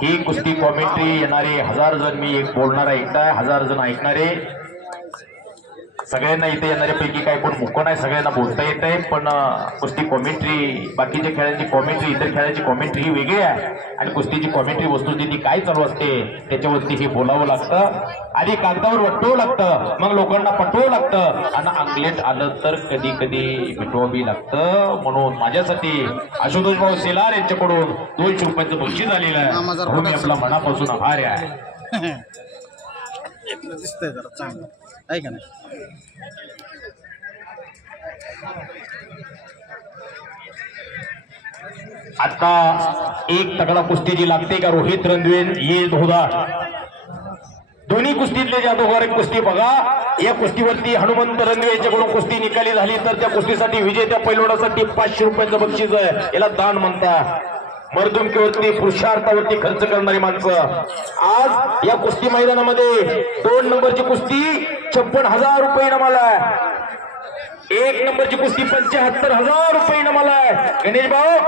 ही कुस्ती कॉमेंट्री येणारे 1000 जण, मी एक बोलणारा ऐकताय, 1000 जण ऐकणारे. सगळ्यांना इथे येणाऱ्यापैकी काय कोण मुक्क नाही, सगळ्यांना बोलता येत आहे. पण कुस्ती कॉमेंट्री, बाकीच्या खेळांची कॉमेंट्री, इतर खेळांची कॉमेंट्री ही वेगळी आहे. आणि कुस्तीची कॉमेंट्री वस्तुस्थिती काय चालू असते त्याच्यावरती हे बोलावं लागतं. आधी कागदावर वाटवं लागतं, मग लोकांना पटवं लागतं. आणि अंगलेट आलं तर कधी कधी मिटवावी लागतं. म्हणून माझ्यासाठी आशुतोष भाऊ सेलार यांच्याकडून 200 रुपयाचं बक्षीस झालेलं आहे. म्हणून मी आपला मनापासून आभारी आहे. दिसतंय जरा चांगलं आहे का नाही. आता एक तगडा कुस्ती जी लागते का, रोहित रणदिवे ये धोदार, दोन्ही कुस्तीतले जादूगार एक कुस्ती बघा. या कुस्तीवरती हनुमंत रणदिवे यांच्याकडून कुस्ती निकाली झाली तर त्या कुस्तीसाठी विजेत्या पैलवानासाठी 500 रुपयाचं बक्षीस आहे. याला दान म्हणतात. मर्दुमकीवरती पुरुषार्थावरती खर्च करणारी माणसं. आज या कुस्ती मैदानामध्ये 2 नंबरची कुस्ती 56,000 रुपये इनामाला आहे. 1 नंबरची कुस्ती 75,000 रुपये इनामाला आहे. गणेश भाऊ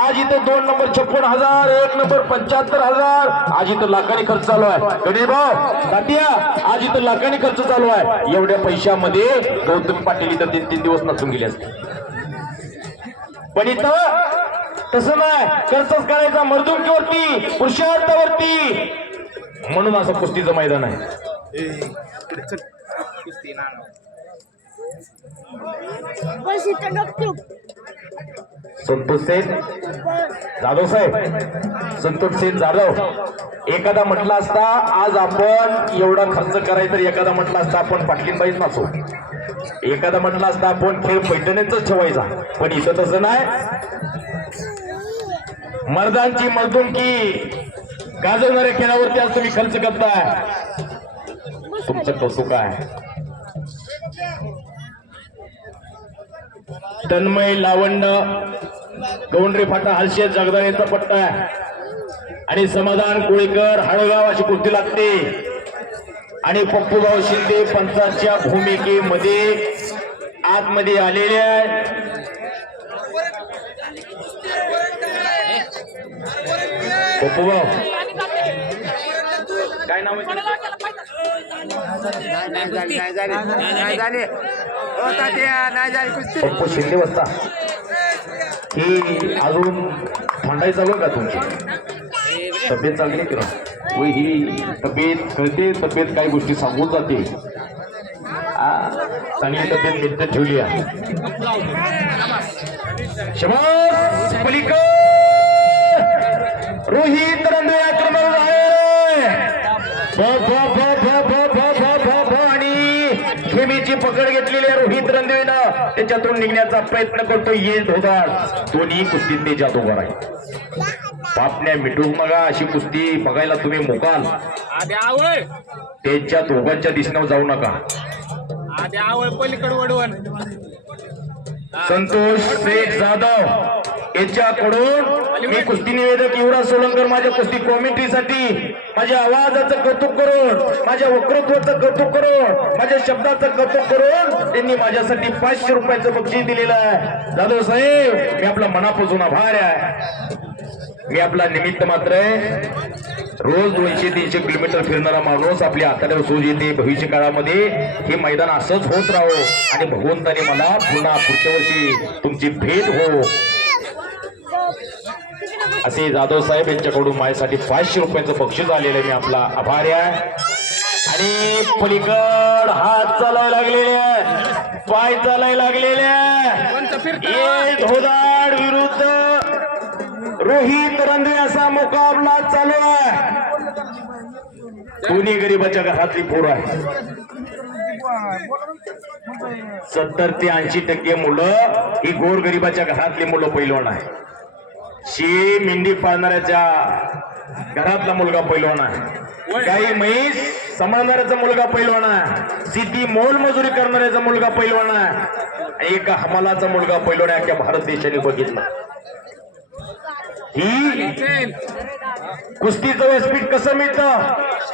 आज इथं 2 नंबर 56,000, 1 नंबर 75,000. आज इथं लाखांनी खर्च चालू आहे. गणेश भाऊ तात्या आज इथं लाखांनी खर्च चालू आहे. एवढ्या पैशामध्ये गौतम पाटील इथं 3 दिवस नसून गेले असते. पण इथं तसं नाही, खर्चच करायचा मर्दुमकीवरती पुरुषार्थावरती. म्हणून असं कुस्तीचं मैदान आहे. संतोष सेठ जाधव साहेब, संतोष सेठ जाधव, एखादा म्हटला असता आज आपण एवढा खर्च करायचा, तर एखादा म्हटला असता आपण पाटलीनबाईच नसो, एखादा म्हटला असता आपण खेळ पैठणीचाच ठेवायचा. पण इथं तसं नाही. मर्दांची मर्दुमकी गाजवणाऱ्या खेळावरती आज तुम्ही खर्च करताय. तुमचं कौतुक आहे. तन्मय लावंड गौंडरे फाटा हलशेत जगदाळ यांचा पट्टा आहे. आणि समाधान कोळीकर हळगाव अशी कुस्ती लागते. आणि पप्पूभाऊ शिंदे पंचाच्या भूमिकेमध्ये आतमध्ये आलेले आहे. पप्पूभाऊ काय नाव आहे? पप्पू शिंदे बसता ही अजून थंडाई चालू का तुमची? तब्येत चांगली की ना? ही तब्येत कळते, तब्येत काही गोष्टी सांगून जाते. चांगली तब्येत नीट ठेवली आहे. शबास पलीकर रोहित रणदिवे आक्रमण आहे. आणि खेमीची पकड घेतलेली आहे रोहित रणदिवेनं. त्याच्यातून निघण्याचा प्रयत्न करतो ये धोदार. दोन्ही कुस्तीतले जादूगार आहे. बापण्या मिटून बघा अशी कुस्ती बघायला तुम्ही मोकाल. त्यांच्या दोघांच्या दिसण्यावर जाऊ नका. संतोष शेठ जाधव यांच्याकडून मी कुस्ती निवेदक युवराज सोलंकर माझ्या कुस्ती कॉमेंट्रीसाठी माझ्या आवाजाचं कौतुक करून, माझ्या वक्तृत्वाचं कौतुक करून, माझ्या शब्दाचं कौतुक करून त्यांनी माझ्यासाठी 500 रुपयाचं बक्षीस दिलेलं आहे. जाधव साहेब मी आपला मनापासून आभार आहे. मी आपला निमित्त मात्र आहे. रोज 200-300 किलोमीटर फिरणारा माणूस आपल्या हातावर सूज येते. भविष्य काळामध्ये हे मैदान असंच होत राहो आणि भगवंताने मला पुन्हा पुढच्या वर्षी तुमची भेट हो असे जाधव साहेब यांच्याकडून माझ्यासाठी 500 रुपयाचं बक्षीस आलेलं आहे. मी आपला आभारी आहे. आणि पलीकड हात चालायला लागलेले आहे, पाय चालायला लागलेले आहे. धोदाड विरुद्ध रोहित रणदिवे असा मुकाबला चालू आहे. दोन्ही गरीबाच्या घरातली पोरं आहे. 70 ते 80% मुलं ही गोरगरिबाच्या घरातली मुलं पैलवान आहे. शी मेंढी पाळणाऱ्याच्या घरातला मुलगा पैलवान आहे. गाई म्हैस सांभाळणाऱ्याचा मुलगा पैलवान आहे. शेती मोलमजुरी करणाऱ्याचा मुलगा पैलवान आहे. एका हमालाचा मुलगा पैलवान आहे. अख्ख्या भारत देशाने बघितला. ही कुस्तीचं व्यासपीठ कसं मिळतं?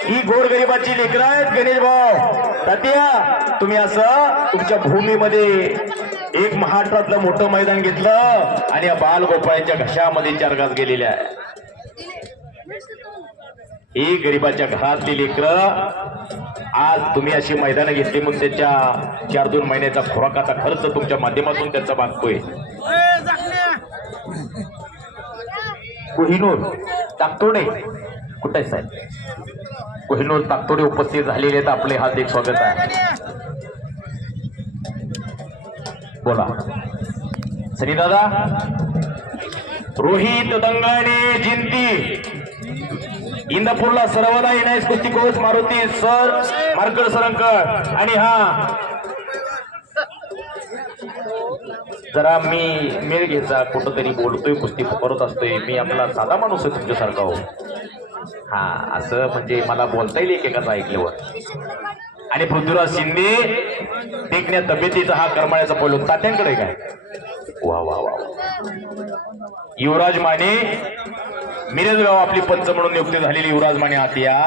ही गोरगरिबाची लेकरं आहेत. गणेश भाऊ तात्या तुम्ही असं तुमच्या भूमीमध्ये एक महाराष्ट्रातलं मोठं मैदान घेतलं आणि या बालगोपाळांच्या घशामध्ये 4 घास गेलेल्या आहे. ही गरिबाच्या घरातली लेकरं आज तुम्ही अशी मैदानं घेतली म्हणून त्याच्या 4-2 महिन्याचा खुराकाचा खर्च तुमच्या माध्यमातून त्यांचा भागतोय. कोहिनूर ताकतोडे कुठे आहे साहेब? कोहिनूर ताकतोडे उपस्थित झालेले आहेत. आपले हार्दिक स्वागत आहे. बोला सनी दादा. रोहित दंगाणे जिंती इंदापूरला सर्वदा येणारे कुस्ती कोच मारुती सर मार्कड सरंकर. आणि हा जरा मी मेळ घ्यायचा कुठंतरी बोलतोय कुस्ती करत असतोय. मी आपला साधा माणूस आहे तुमच्यासारखा हो. हा असं म्हणजे मला बोलता येईल एकेकाचं ऐकल्यावर. आणि पृथ्वीराज शिंदे देखण्या तब्येतीचा हा करमाळ्याचा पैलू तात्यांकडे काय. वा वा वा. युवराज माने मिरजगाव आपली पंच म्हणून नियुक्ती झालेली युवराज माने आतिया.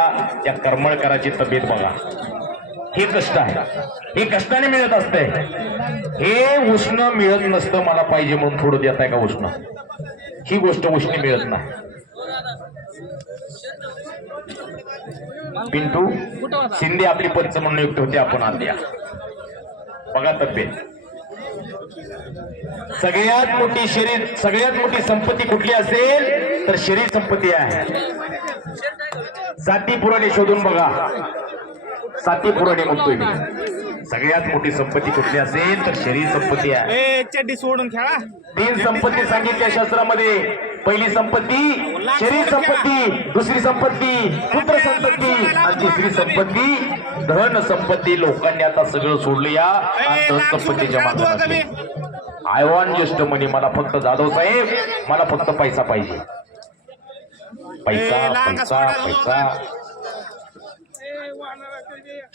त्या करमळकराची तब्येत बघा. हे कष्ट आहे. हे कष्टाने मिळत असते. हे उष्ण मिळत नसतं. मला पाहिजे म्हणून थोडं देत आहे का उष्ण. ही गोष्ट उष्ण मिळत नाही. पिंटू शिंदे आपली पंच म्हणून नियुक्त होते. आपण आत्या बघा तब्येत. सगळ्यात मोठी शरीर सगळ्यात मोठी संपत्ती कुठली असेल तर शरीर संपत्ती आहे. साती पुराणे शोधून बघा. साती पुराणे म्हणतोय मी. सगळ्यात मोठी संपत्ती कुठली असेल तर शरीर संपत्ती आहे. चड्डी सोडून खेळा. 3 संपत्ती सांगितल्या शास्त्रामध्ये. पहिली संपत्ती शरीर संपत्ती, दुसरी संपत्ती पुत्र संपत्ती आणि तिसरी संपत्ती धन संपत्ती. लोकांनी आता सगळं सोडलं या धन संपत्तीच्या माध्यमातून. आय वॉन्ट जस्ट मनी. मला फक्त जाधव साहेब मला फक्त पैसा पाहिजे. पैसा पैसा पैसा.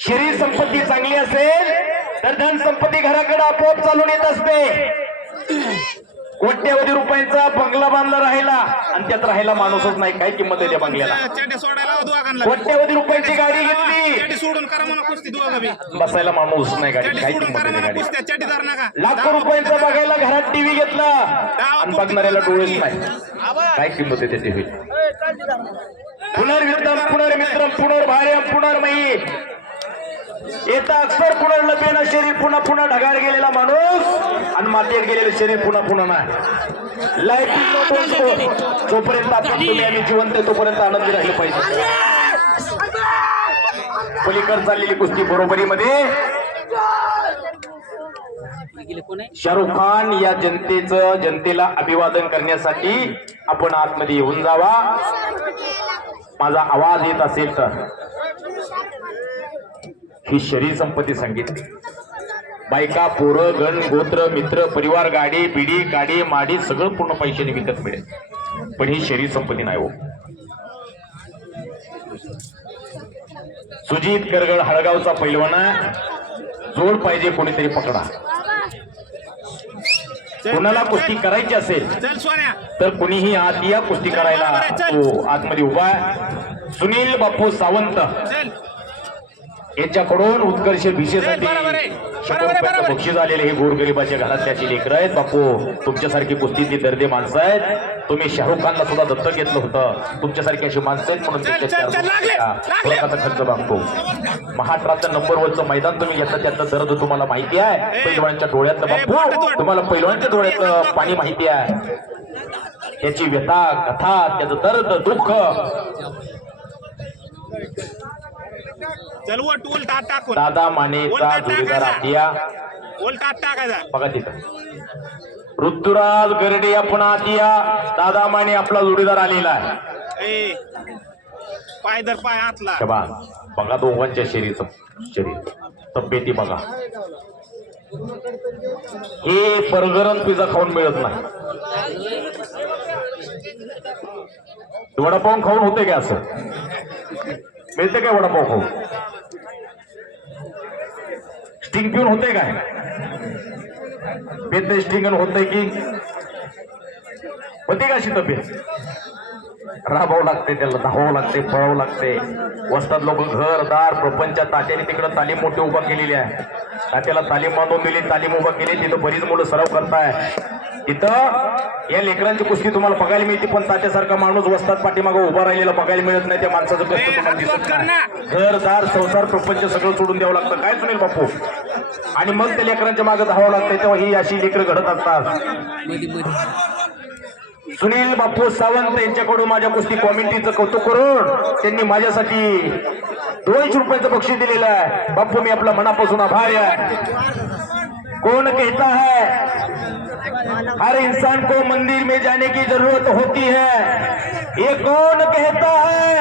शरीर संपत्ती चांगली असेल तर धन संपत्ती घराकडे आपोआप चालून येत असते. कोट्यवधी रुपयांचा बंगला बांधला राहिला आणि त्यात राहायला माणूसच नाही. काय किंमत आहे त्या बंगल्याला. कोट्यवधी रुपयांची गाडी घेतली बसायला माणूस नाही. गाडी काय किंमत आहे गाडी. लाखो रुपयांचा बघायला घरात टीव्ही घेतला आणि बघणाऱ्याला डोळेच नाही. काय किंमत आहे त्या टीव्ही. पुनर्विद्यम पुनर्मित्रम पुनर्भार्यम पुनर्मयी. येता अक्षर पुनर्लपेन शरीर पुन्हा पुन्हा ढगाळ गेलेला माणूस आणि मातीत गेलेलं शरीर पुन्हा पुन्हा नाही. लाईटिंग जोपर्यंत आपण तुम्ही आम्ही जिवंत आहे तोपर्यंत आनंदी राहिले पाहिजे. पलीकडे चाललेली कुस्ती बरोबरीमध्ये शाहरुख खान या जनतेला अभिवादन करण्यासाठी आपण आतमध्ये येऊन जावा. माझा आवाज येत असेल तर. ही शरीर संपत्ती सांगितली. बायका पोरं गण गोत्र मित्र परिवार गाडी बिडी गाडी माडी सगळं पूर्ण पैशाने विकत मिळेल. पण ही शरीर संपत्ती नाही हो. सुजित करगड हळगावचा पैलवाना. जोड पाहिजे कोणीतरी पकडा. कोणाला कुस्ती करायची असेल तर कुणीही आत या कुस्ती करायला. तो आतमध्ये उभा आहे. सुनील बापू सावंत यांच्याकडून उत्कर्ष भिषेसाठी 100 रुपयाचं बक्षीस आलेले. हे गोरगरिबाच्या घरातल्याची लेकरं आहेत. बापू तुमच्यासारखी कुस्तीची दर्दे माणसं आहेत. तुम्ही शाहरुख खानला सुद्धा दत्तक घेतलं होतं. तुमच्यासारखी अशी माणसं आहेत म्हणून तुमच्या खर्च मागतो. महाराष्ट्राचं नंबर 1चं मैदान तुम्ही घेतलं त्यातलं दर्द तुम्हाला माहिती आहे. पैलवानाच्या डोळ्यातलं बापू तुम्हाला पैलवानाच्या डोळ्यातलं पाणी माहिती आहे. त्याची व्यथा कथा त्याचं दर्द दुःख. दादा मानेचा जोडीदार आतिया बघा तिथं. ऋतुराज गरडे आपण आतिया. दादा माने आपला जोडीदार आलेला आहे. पाय दर पाय आतला बघा दोघांच्या शरीर तब्येती बघा. हे बर्गर पिझ्झा खाऊन मिळत नाही. वडापाव खाऊन होते का असं मिळते काय. वडापाव खाऊन स्टिंग पिऊन होते काय. पेत स्टिंग होतंय की होते का अशी तब्येत. राबावं लागते, त्याला धावावं लागते, पळावं लागते. वस्तात लोक घरदार प्रपंच तात्याने तिकडे तालीम मोठी उभा केलेली आहे. तात्याला तालीम बांधून दिली, तालीम उभा केली. तिथं बरीच मुलं सराव करताय. तिथं या लेकरांची कुस्ती तुम्हाला बघायला मिळते, पण तात्यासारखा माणूस वस्तात पाठीमागं उभा राहिलेला बघायला मिळत नाही. त्या माणसाचं कष्ट तुम्हाला दिसत नाही. घरदार संसार प्रपंच सगळं सोडून द्यावं लागतं. काय सुनील बापू? आणि मग त्या लेकरांच्या मागे धावावं लागतंय. तेव्हा ही अशी लेकरं घडत असतात. सुनील बापू सावंत यांच्याकडून माझ्या कुस्ती कॉमेंट्रीचं कौतुक करून त्यांनी माझ्यासाठी 200 रुपयाचं बक्षीस दिलेलं आहे. बापू मी आपला मनापासून आभारी आहे. कौन कहता है हर इंसान को मंदिर में जाने की जरूरत होती है? ये कौन कहता है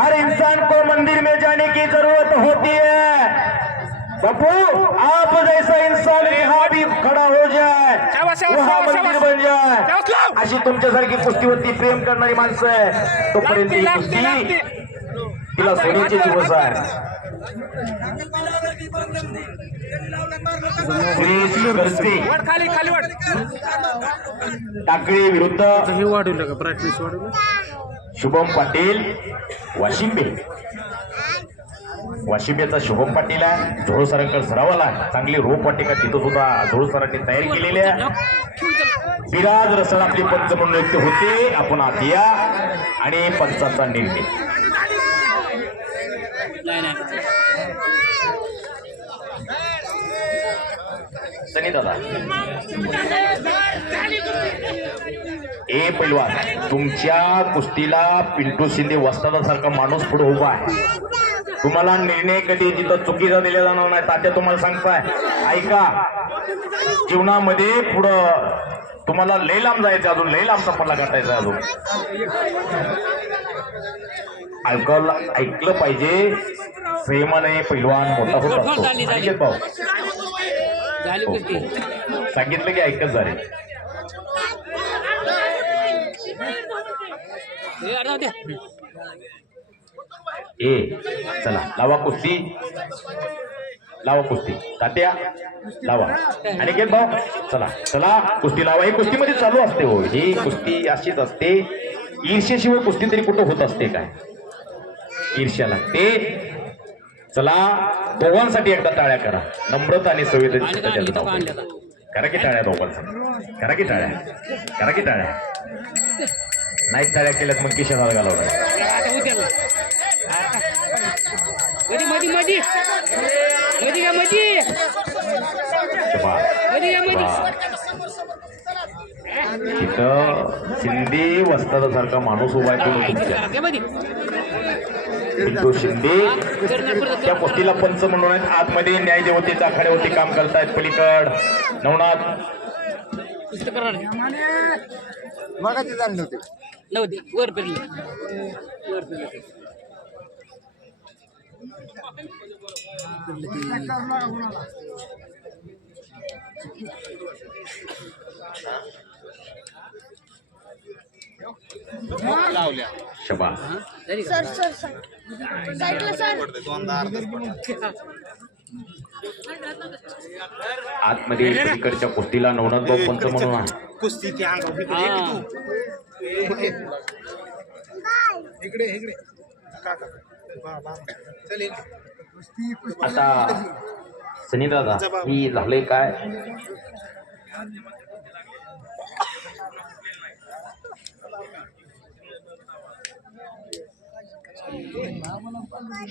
हर इंसान को मंदिर में जाने की जरूरत होती है? बापू आप जैसा इंसान यहाँ भी खड़ा हो जाए, वहाँ मंदिर बन जाए. अशी तुमच्यासारखी कुस्तीवरती प्रेम करणारी माणसं आहे. तोपर्यंत ही कुस्ती तिला सोन्याचे दिवस आहे. टाकळी विरुद्ध हे वाढवलं का? प्रॅक्टिस वाढवलं. शुभम पाटील वाशिंबे. वाशिंबेचा शुभम पाटील आहे. झोळ सरांकडे सरावाला चांगली रोप वाटिका तिथं सुद्धा झोळ सरांनी तयारी केलेली आहे. विराज रसळ आपली पंच म्हणून नियुक्त होते. आपण आत या आणि पंचाचा निर्णय. सनी दादा ए पैलवान, तुमच्या कुस्तीला पिंटू शिंदे वस्तादासारखा माणूस पुढे उभा आहे. तुम्हाला निर्णय कधी तिथं चुकीचा दिला जाणार नाही. तात्या तुम्हाला सांगताय, ऐका, जीवनामध्ये पुढं तुम्हाला लय लांब जायचं, अजून लय लांबचा पल्ला गाठायचा. अजून ऐकलं पाहिजे. प्रेमाने पैलवान मोठा होत असतो. ऐकत भाऊ सांगितलं की ऐकत झाले. ए चला लावा कुस्ती, लावा कुस्ती. तात्या लावा. आणि घेत भाऊ चला चला कुस्ती लावा. ही कुस्तीमध्ये चालू असते. हो, ही कुस्ती अशीच असते. ईर्ष्याशिवाय कुस्ती तरी कुठं होत असते काय? ईर्ष्या लागते. चला दोघांसाठी एकदा टाळ्या करा. नम्रता आणि संवेदनशीलता करा की टाळ्या दोघांसाठी. करा की टाळ्या, करा की टाळ्या. नाही टाळ्या केल्यात मग किशोराला घालवणार. तिथं शिंदे वस्तादासारखा माणूस उभा आहे. पिंटू शिंदे त्या कुस्तीला पंच म्हणून आहेत. आतमध्ये न्याय देवतेच्या आखाड्यावरती काम करतायत. पलीकड नवनाथ वर फिरले. शबा सर सर सर साईडला सर. आतमध्ये पलीकडच्या कुस्तीला नवनाथ भाऊ पंच म्हणून आहे. कुस्ती ती अंगावर इकडे इकडे काका चल इकडे. आता सनी दादा ही झालंय काय?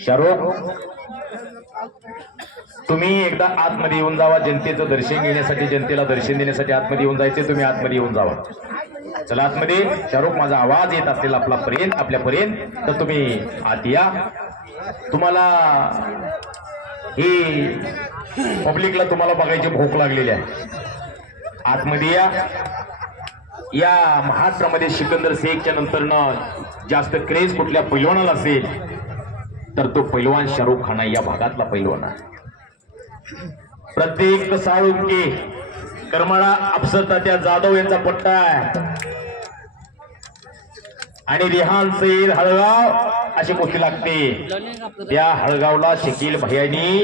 शाहरुख तुम्ही एकदा आतमध्ये येऊन जावा. जनतेचं दर्शन घेण्यासाठी, जनतेला दर्शन देण्यासाठी आतमध्ये येऊन जायचे. तुम्ही आतमध्ये येऊन जावा. चला आतमध्ये. शाहरुख माझा आवाज येत असेल आपल्यापर्यंत तर तुम्ही आत या. तुम्हाला ही पब्लिकला तुम्हाला बघायची भूक लागलेली आहे. आतमध्ये या महाराष्ट्रामध्ये सिकंदर शेखच्या नंतरनं जास्त क्रेज कुठल्या पैलवानाला असेल तर तो पैलवान शाहरुख खान या भागातला पैलवान आहे. प्रत्येक साळुंके करमाळा अफसर त्या जाधव यांचा पट्टा आहे. आणि रिहान सईद हळगाव अशी कुस्ती लागते. त्या हळगावला शकील भैयानी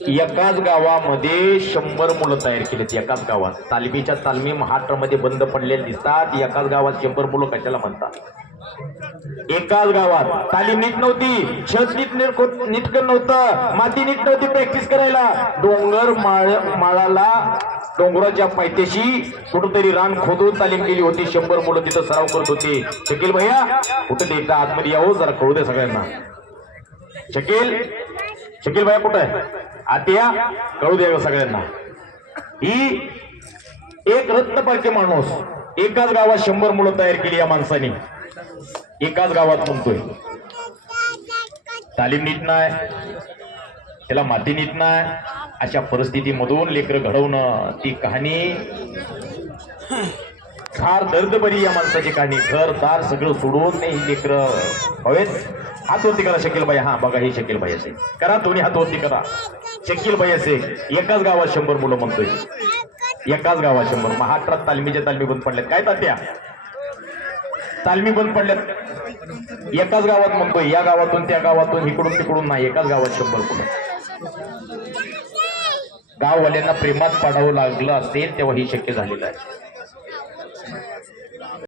एकाच गावामध्ये 100 मुलं तयार केलीत. एकाच गावात तालमीच्या तालमी महाराष्ट्रामध्ये बंद पडलेले दिसतात. एकाच गावात 100 मुलं कशाला म्हणतात? एकाच गावात तालीम नीट नव्हती, छत नीटकन नव्हतं, माती नीट नव्हती प्रॅक्टिस करायला. डोंगर माळाला डोंगराच्या पायथ्याशी कुठंतरी रान खोदून तालीम केली होती. 100 मुलं तिथं सराव करत होते. शकील भैया कुठं एकदा आतमध्ये यावं, जरा कळू दे सगळ्यांना. शकील भैया कुठं आहे? आत्या कळू दे सगळ्यांना. ही एक रत्नपारखी माणूस एकाच गावात 100 मुलं तयार केली या माणसाने. एकाच गावात म्हणतोय. तालीम नीट नाही, त्याला माती नीट नाही, अशा परिस्थितीमधून लेकरं घडवणं, ती कहाणी फार दर्दभरी या माणसाची कहाणी. घरदार सगळं सोडून नाही ही लेकरं हवेत. हात वरती करा शकील भाई. हा बघा हे शकील भाई असे करा, दोन्ही हात वरती करा. शकील भाई असे एकाच गावात 100 मुलं म्हणतोय. एकाच गावात 100. महाराष्ट्रात तालमीच्या तालमी बंद पडल्यात. काय तात्या? तालमी बंद पडल्यात. एकाच गावात म्हणतोय. या गावातून त्या गावातून इकडून तिकडून नाही, एकाच गावात 100 मुलं. गाववाल्यांना प्रेमात पाडावं लागलं असेल तेव्हा ही शक्य झालेलं आहे.